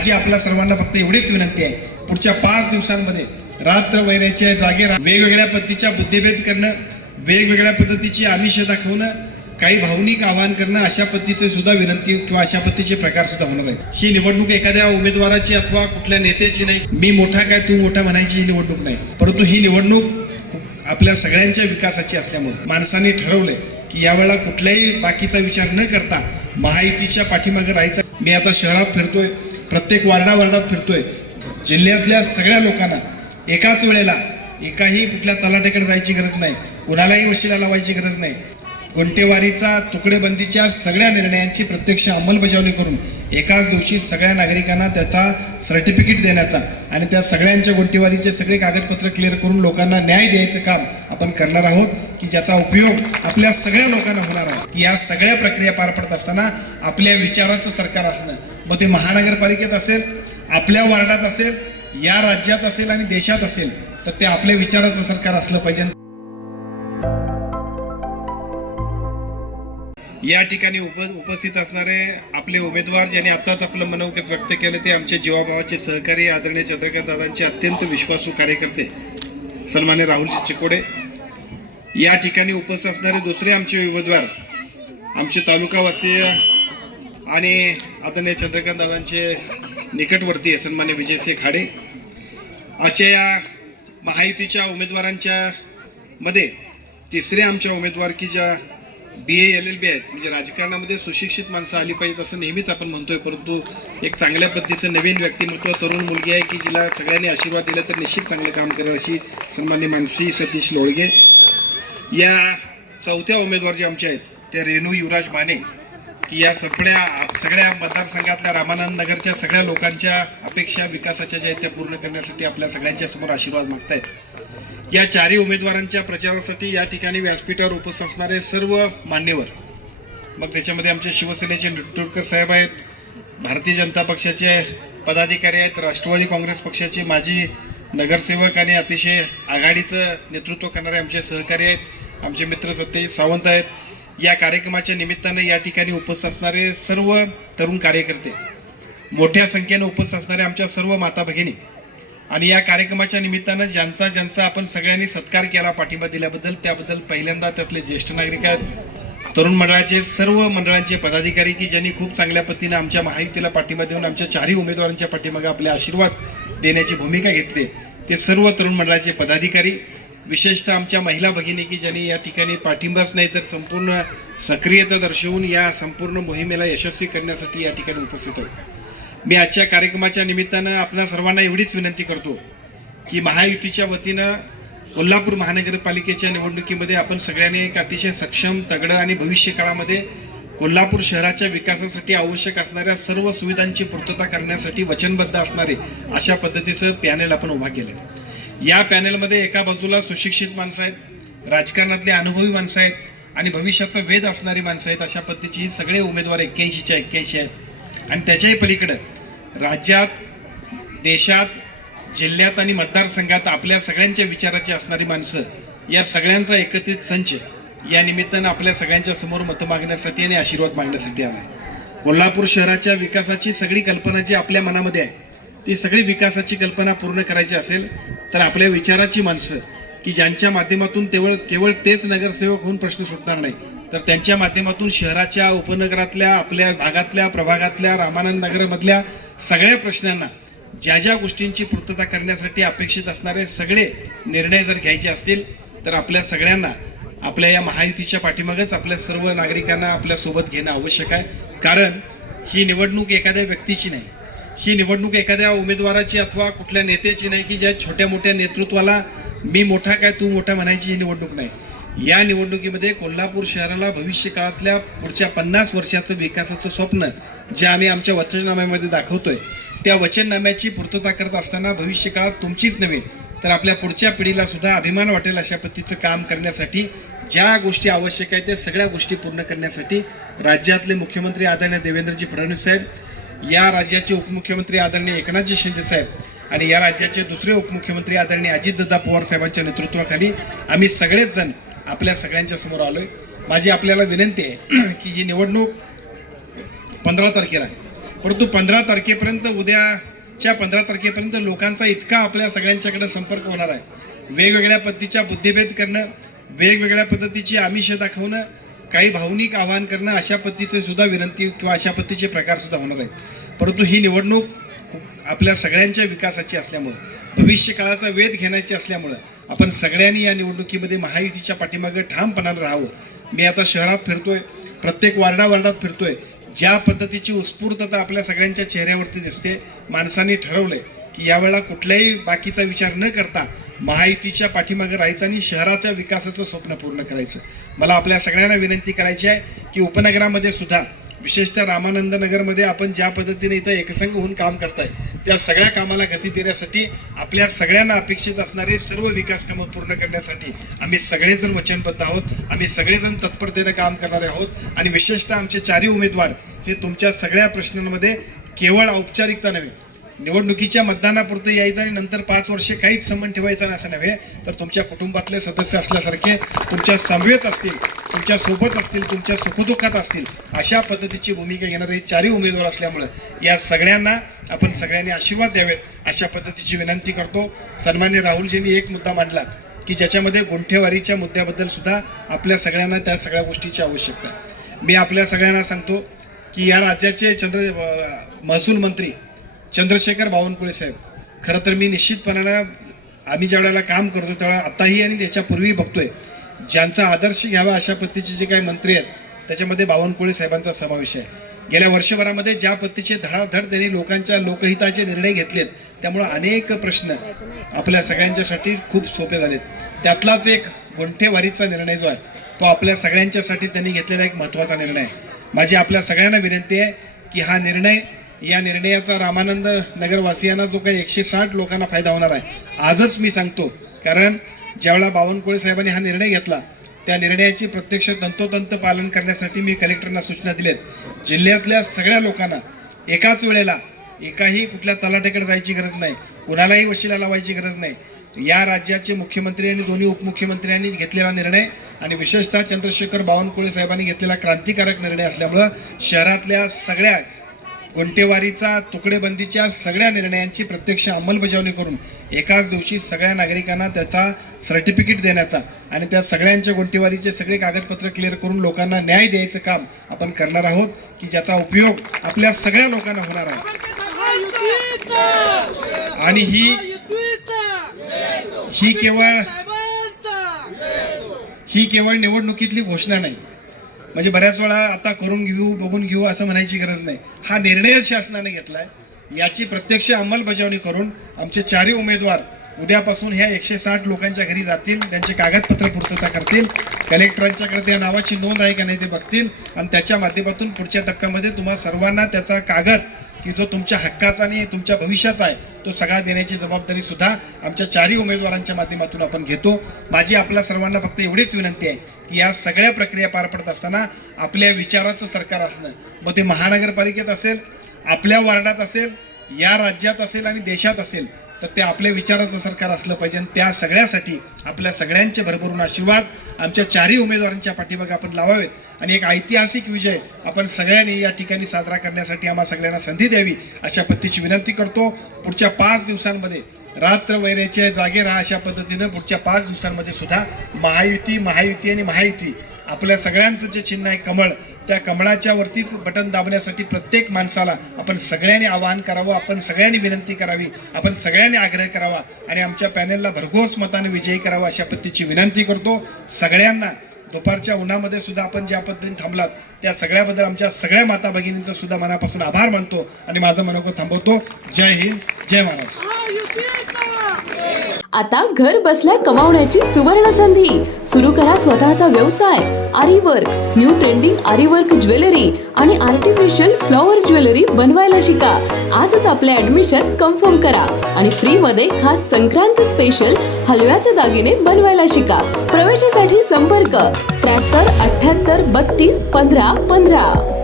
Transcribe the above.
माझी आपल्या सर्वांना फक्त एवढीच विनंती आहे, पुढच्या 5 दिवसांमध्ये रात्र वैराच्या जागे वेगवेगळ्या पद्धतीच्या बुद्धिभेद करणं, वेगवेगळ्या पद्धतीची आमिष दाखवणं, काही भावनिक आवाहन करणं, अशा पद्धतीचे सुद्धा विनंती किंवा अशा पद्धतीचे प्रकार सुद्धा होणार आहेत. ही निवडणूक एखाद्या उमेदवाराची अथवा कुठल्या नेत्याची नाही, मी मोठा काय तू मोठा म्हणायची ही निवडणूक नाही, परंतु ही निवडणूक आपल्या सगळ्यांच्या विकासाची असल्यामुळे माणसांनी ठरवलंय की यावेळेला कुठल्याही बाकीचा विचार न करता महायुतीच्या पाठीमागे राहायचं. मी आता शहरात फिरतोय, प्रत्येक वार्डात फिरतोय, जिल्ह्यातल्या सगळ्या लोकांना एकाच वेळेला एकाही कुठल्या तलाठ्याकडे जायची गरज नाही, कुणालाही वशिला लावायची गरज नाही. गुंटेवारीचा तुकडेबंदीच्या सगळ्या निर्णयांची प्रत्यक्ष अंमलबजावणी करून एकाच दिवशी सगळ्या नागरिकांना त्याचा सर्टिफिकेट देण्याचा आणि त्या सगळ्यांच्या गुंटेवारीचे सगळे कागदपत्र क्लिअर करून लोकांना न्याय द्यायचं काम आपण करणार आहोत, की ज्याचा उपयोग आपल्या सगळ्या लोकांना होणार आहे. की या सगळ्या प्रक्रिया पार पडत असताना आपल्या विचाराचं सरकार असणं, मग ते महानगरपालिकेत असेल, आपल्या वार्डात असेल, या राज्यात असेल आणि देशात असेल, तर ते आपल्या विचाराचं सरकार असलं पाहिजे. या ठिकाणी उपस्थित असणारे आपले उमेदवार ज्यांनी आत्ताच आपलं मनोगत व्यक्त केलं ते आमचे जीवाभावाचे सहकारी आदरणीय चंद्रकांत दादांचे अत्यंत विश्वासू कार्यकर्ते सन्मान्य राहुल चिकोडे. या ठिकाणी उपस्थित असणारे दुसरे आमचे उमेदवार आमचे तालुकावासीय आणि आदरणीय चंद्रकांत दादांचे निकटवर्ती सन्मान्य विजयसिंह खाडे. आजच्या या महायुतीच्या उमेदवारांच्या मध्ये तिसरे आमच्या उमेदवार की ज्या BA LLB आहेत, म्हणजे राजकारणामध्ये सुशिक्षित माणसं आली पाहिजेत असं नेहमीच आपण म्हणतोय, परंतु एक चांगल्या पद्धतीचं नवीन व्यक्तिमत्व तरुण मुलगी आहे की जिला सगळ्यांनी आशीर्वाद दिला तर निश्चित चांगलं काम करेल अशी सन्मान्य मानसी सतीश लोळगे. या चौथ्या उमेदवार जे आमचे आहेत ते रेणू युवराज माने, की या सगळ्या मतदारसंघातल्या रामानंद नगरच्या सगळ्या लोकांच्या अपेक्षा विकासाच्या ज्या आहेत त्या पूर्ण करण्यासाठी आपल्या सगळ्यांच्या समोर आशीर्वाद मागतायत. या चारही उमेदवारांच्या प्रचारासाठी या ठिकाणी व्यासपीठावर उपस्थित असणारे सर्व मान्यवर, मग त्याच्यामध्ये आमचे शिवसेनेचे निटूरकर साहेब आहेत, भारतीय जनता पक्षाचे पदाधिकारी आहेत, राष्ट्रवादी काँग्रेस पक्षाचे माजी नगरसेवक आणि अतिशय आघाडीचं नेतृत्व करणारे आमचे सहकारी आहेत, आमचे मित्र सत्यजित सावंत आहेत. या कार्यक्रमाच्या निमित्तानं या ठिकाणी उपस्थित असणारे सर्व तरुण कार्यकर्ते, मोठ्या संख्येने उपस्थित असणारे आमच्या सर्व माता भगिनी आणि या कार्यक्रमाच्या निमित्तानं ज्यांचा आपण सगळ्यांनी सत्कार केला, पाठिंबा दिल्याबद्दल त्याबद्दल पहिल्यांदा त्यातले ज्येष्ठ नागरिक आहेत, तरुण मंडळाचे सर्व मंडळांचे पदाधिकारी की ज्यांनी खूप चांगल्या पद्धतीने आमच्या महायुतीला पाठिंबा देऊन आमच्या चारही उमेदवारांच्या पाठीमागे आपले आशीर्वाद देण्याची भूमिका घेतली, ते सर्व तरुण मंडळाचे पदाधिकारी, विशेषतः आमच्या महिला भगिनी की ज्यांनी या ठिकाणी पाठिंबाच नाही तर संपूर्ण सक्रियता दर्शवून या संपूर्ण मोहिमेला यशस्वी करण्यासाठी या ठिकाणी उपस्थित आहेत. मी आजच्या कार्यक्रमाच्या निमित्तानं आपल्या सर्वांना एवढीच विनंती करतो की महायुतीच्या वतीनं कोल्हापूर महानगरपालिकेच्या निवडणुकीमध्ये आपण सगळ्यांनी एक अतिशय सक्षम, तगडं आणि भविष्य काळामध्ये कोल्हापूर शहराच्या विकासासाठी आवश्यक असणाऱ्या सर्व सुविधांची पूर्तता करण्यासाठी वचनबद्ध असणारे अशा पद्धतीचं पॅनेल आपण उभा केलं. या पॅनेलमध्ये एका बाजूला सुशिक्षित माणसं आहेत, राजकारणातले अनुभवी माणसं आहेत आणि भविष्याचा वेध असणारी माणसं आहेत. अशा पद्धतीची सगळे उमेदवार 81च्या 81 आहेत आणि त्याच्याही पलीकडं राज्यात, देशात, जिल्ह्यात आणि मतदारसंघात आपल्या सगळ्यांच्या विचाराची असणारी माणसं, या सगळ्यांचा एकत्रित संच या निमित्तानं आपल्या सगळ्यांच्या समोर मतं मागण्यासाठी आणि आशीर्वाद मागण्यासाठी आला. कोल्हापूर शहराच्या विकासाची सगळी कल्पना जी आपल्या मनामध्ये आहे ती सगळी विकासाची कल्पना पूर्ण करायची असेल तर आपल्या विचाराची माणसं की ज्यांच्या माध्यमातून केवळ तेच नगरसेवक होऊन प्रश्न सुटणार नाही, तर त्यांच्या माध्यमातून शहराच्या उपनगरातल्या, आपल्या भागातल्या, प्रभागातल्या, रामानंद नगरमधल्या सगळ्या प्रश्नांना ज्या गोष्टींची पूर्तता करण्यासाठी अपेक्षित असणारे सगळे निर्णय जर घ्यायचे असतील तर आपल्या सगळ्यांना आपल्या या महायुतीच्या पाठीमागच आपल्या सर्व नागरिकांना आपल्या सोबत घेणं आवश्यक आहे. कारण ही निवडणूक एखाद्या व्यक्तीची नाही, ही निवडणूक एखाद्या उमेदवाराची अथवा कुठल्या नेत्याची नाही की ज्या छोट्या मोठ्या नेतृत्वाला मी मोठा काय तू मोठा म्हणायची ही निवडणूक नाही. या निवडणुकीमध्ये कोल्हापूर शहराला भविष्य काळातल्या पुढच्या 50 वर्षाचं विकासाचं स्वप्न जे आम्ही आमच्या वचननाम्यामध्ये दाखवतोय त्या वचननाम्याची पूर्तता करत असताना भविष्य काळात तुमचीच नव्हे तर आपल्या पुढच्या पिढीला सुद्धा अभिमान वाटेल अशा पद्धतीचं काम करण्यासाठी ज्या गोष्टी आवश्यक आहेत त्या सगळ्या गोष्टी पूर्ण करण्यासाठी राज्यातले मुख्यमंत्री आदरणीय देवेंद्रजी फडणवीस साहेब, या राज्याचे उपमुख्यमंत्री आदरणीय एकनाथजी शिंदे साहेब आणि या राज्याचे दुसरे उपमुख्यमंत्री आदरणीय अजितदादा पवार साहेबांच्या नेतृत्वाखाली आम्ही सगळेच जण आपल्या सगळ्यांच्या समोर आलोय. माझी आपल्याला विनंती आहे की ही निवडणूक 15 तारखेला आहे. परंतु 15 तारखेपर्यंत उद्याच्या 15 तारखेपर्यंत लोकांचा इतका आपल्या सगळ्यांच्याकडे संपर्क होणार आहे. वेगवेगळ्या पद्धतीच्या बुद्धिभेद करणं, वेगवेगळ्या पद्धतीची आमिष दाखवणं, काही भावनिक आवाहन करणं, अशा पद्धतीचे सुद्धा विनंती किंवा अशा पद्धतीचे प्रकार सुद्धा होणार आहेत. परंतु ही निवडणूक आपल्या सगळ्यांच्या विकासाची असल्यामुळं, भविष्य काळाचा वेध घेण्याची असल्यामुळं आपण सगळ्यांनी या निवडणुकीमध्ये महायुतीच्या पाठीमागे ठामपणानं राहावं. मी आता शहरात फिरतोय, प्रत्येक वार्डात फिरतोय. ज्या पद्धतीची उत्स्फूर्तता आपल्या सगळ्यांच्या चेहऱ्यावरती दिसते, माणसांनी ठरवलंय की यावेळेला कुठल्याही बाकीचा विचार न करता महायुतीच्या पाठीमागे राहायचं आणि शहराच्या विकासाचं स्वप्न पूर्ण करायचं. मला आपल्या सगळ्यांना विनंती करायची आहे की उपनगरामध्ये सुद्धा, विशेषतः रामानंद नगरमध्ये आपण ज्या पद्धतीने इथं एकसंघ होऊन काम करताय, त्या सगळ्या कामाला गती देण्यासाठी, आपल्या सगळ्यांना अपेक्षित असणारे सर्व विकास कामं पूर्ण करण्यासाठी आम्ही सगळेजण वचनबद्ध आहोत. आम्ही सगळेजण तत्परतेने काम करणारे आहोत. आणि विशेषतः आमचे चारही उमेदवार हे तुमच्या सगळ्या प्रश्नांमध्ये केवळ औपचारिकता नव्हे, निवडणुकीच्या मतदानापुरतं यायचं आणि नंतर 5 वर्षे काहीच संबंध ठेवायचा असं नव्हे, तर तुमच्या कुटुंबातले सदस्य असल्यासारखे तुमच्या समवेत असतील, तुमच्या सोबत असतील, तुमच्या सुखदुःखात असतील, अशा पद्धतीची भूमिका घेणारे हे चारही उमेदवार असल्यामुळं या सगळ्यांना आपण सगळ्यांनी आशीर्वाद द्यावेत अशा पद्धतीची विनंती करतो. सन्मान्य राहुलजींनी एक मुद्दा मांडला की ज्याच्यामध्ये गुंठेवारीच्या मुद्द्याबद्दल सुद्धा आपल्या सगळ्यांना त्या सगळ्या गोष्टीची आवश्यकता आहे. मी आपल्या सगळ्यांना सांगतो की या राज्याचे महसूल मंत्री चंद्रशेखर बावनकुळे साहेब, खरं तर मी निश्चितपणानं आम्ही ज्या वेळेला काम करतो त्यावेळेला आताही आणि त्याच्यापूर्वी बघतोय, ज्यांचा आदर्श घ्यावा अशा पद्धतीचे जे काही मंत्री आहेत त्याच्यामध्ये बावनकुळे साहेबांचा समावेश आहे. गेल्या वर्षभरामध्ये ज्या पद्धतीचे धडाधड त्यांनी लोकांच्या लोकहिताचे निर्णय घेतलेत, त्यामुळं अनेक प्रश्न आपल्या सगळ्यांच्यासाठी खूप सोपे झालेत. त्यातलाच एक गुंठेवारीचा निर्णय जो आहे तो आपल्या सगळ्यांच्यासाठी त्यांनी घेतलेला एक महत्त्वाचा निर्णय आहे. माझी आपल्या सगळ्यांना विनंती आहे की या निर्णयाचा रामानंद नगरवासियांना जो काही 160 लोकांना फायदा होणार आहे, आजच मी सांगतो. कारण ज्यावेळेला बावनकुळे साहेबांनी हा निर्णय घेतला, त्या निर्णयाची प्रत्यक्ष तंतोतंत पालन करण्यासाठी मी कलेक्टरना सूचना दिल्यात. जिल्ह्यातल्या सगळ्या लोकांना एकाच वेळेला एकाही कुठल्या तलाठ्याकडे जायची गरज नाही, कुणालाही वशिला लावायची गरज नाही. या राज्याचे मुख्यमंत्री आणि दोन्ही उपमुख्यमंत्र्यांनी घेतलेला निर्णय आणि विशेषतः चंद्रशेखर बावनकुळे साहेबांनी घेतलेला क्रांतिकारक निर्णय असल्यामुळं शहरातल्या सगळ्या गुंठेवारीचा, तुकडेबंदीच्या सगळ्या निर्णयांची प्रत्यक्ष अंमलबजावणी करून एकाच दिवशी सगळ्या नागरिकांना त्याचा सर्टिफिकेट देण्याचा आणि त्या सगळ्यांच्या गुंठेवारीचे सगळे कागदपत्र क्लिअर करून लोकांना न्याय द्यायचं काम आपण करणार आहोत, की ज्याचा उपयोग आपल्या सगळ्या लोकांना होणार आहे. आणि ही केवळ निवडणुकीतली घोषणा नाही. म्हणजे बऱ्याच वेळा आता करून घेऊ, बघून घेऊ असं म्हणायची गरज नाही. हा निर्णय शासनाने घेतलाय, याची प्रत्यक्ष अंमलबजावणी करून आमचे चारही उमेदवार उद्यापासून ह्या 160 लोकांच्या घरी जातील, त्यांचे कागदपत्र पूर्तता करतील, कलेक्टरांच्याकडे त्या नावाची नोंद आहे का नाही ते बघतील आणि त्याच्या माध्यमातून पुढच्या टप्प्यामध्ये तुम्हा सर्वांना त्याचा कागद की जो तुमच्या हक्काचा आणि तुमच्या भविष्याचा आहे तो सगळा देण्याची जबाबदारी सुद्धा आमच्या चारही उमेदवारांच्या माध्यमातून आपण घेतो. माझी आपल्या सर्वांना फक्त एवढीच विनंती आहे की या सगळ्या प्रक्रिया पार पडत असताना आपल्या विचाराचं सरकार असणं, मग ते महानगरपालिकेत असेल, आपल्या वार्डात असेल, या राज्यात असेल आणि देशात असेल, तर ते आपल्या विचाराचं सरकार असलं पाहिजे. आणि त्या सगळ्यासाठी आपल्या सगळ्यांचे भरभरून आशीर्वाद आमच्या चारही उमेदवारांच्या पाठीमागे आपण लावावेत आणि एक ऐतिहासिक विजय आपण सगळ्यांनी या ठिकाणी साजरा करण्यासाठी आम्हा सगळ्यांना संधी द्यावी अशा पद्धतीची विनंती करतो. पुढच्या 5 दिवसांमध्ये रात्र वैराच्या जागे राहा अशा पद्धतीनं पुढच्या 5 दिवसांमध्ये सुद्धा महायुती आणि महायुती आपल्या सगळ्यांचं जे चिन्ह आहे कमळ, त्या कमळाच्या वरतीच बटन दाबण्यासाठी प्रत्येक माणसाला आपण सगळ्यांनी आवाहन करावं, आपण सगळ्यांनी विनंती करावी, आपण सगळ्यांनी आग्रह करावा आणि आमच्या पॅनेलला भरघोस मताने विजयी करावा अशा पद्धतीची विनंती करतो. सगळ्यांना दुपारच्या उन्हामध्ये सुद्धा आपण ज्या पद्धतीने थांबलात त्या सगळ्याबद्दल आमच्या सगळ्या माता भगिनींचा सुद्धा मनापासून आभार मानतो आणि माझं मनोगत थांबवतो. जय हिंद, जय महाराष्ट्र. आता घर बसल्या कमावण्याची सुवर्ण संधी. सुरू करा स्वतःचा व्यवसाय. Aari work, new trending aari work jewellery आणि आर्टिफिशियल फ्लॉवर ज्वेलरी बनवायला शिका. आजच आपले ऍडमिशन कन्फर्म करा आणि फ्री मध्ये खास संक्रांत स्पेशल हलव्याचे दागिने बनवायला शिका. प्रवेशासाठी संपर्क 73 78 32 15 15.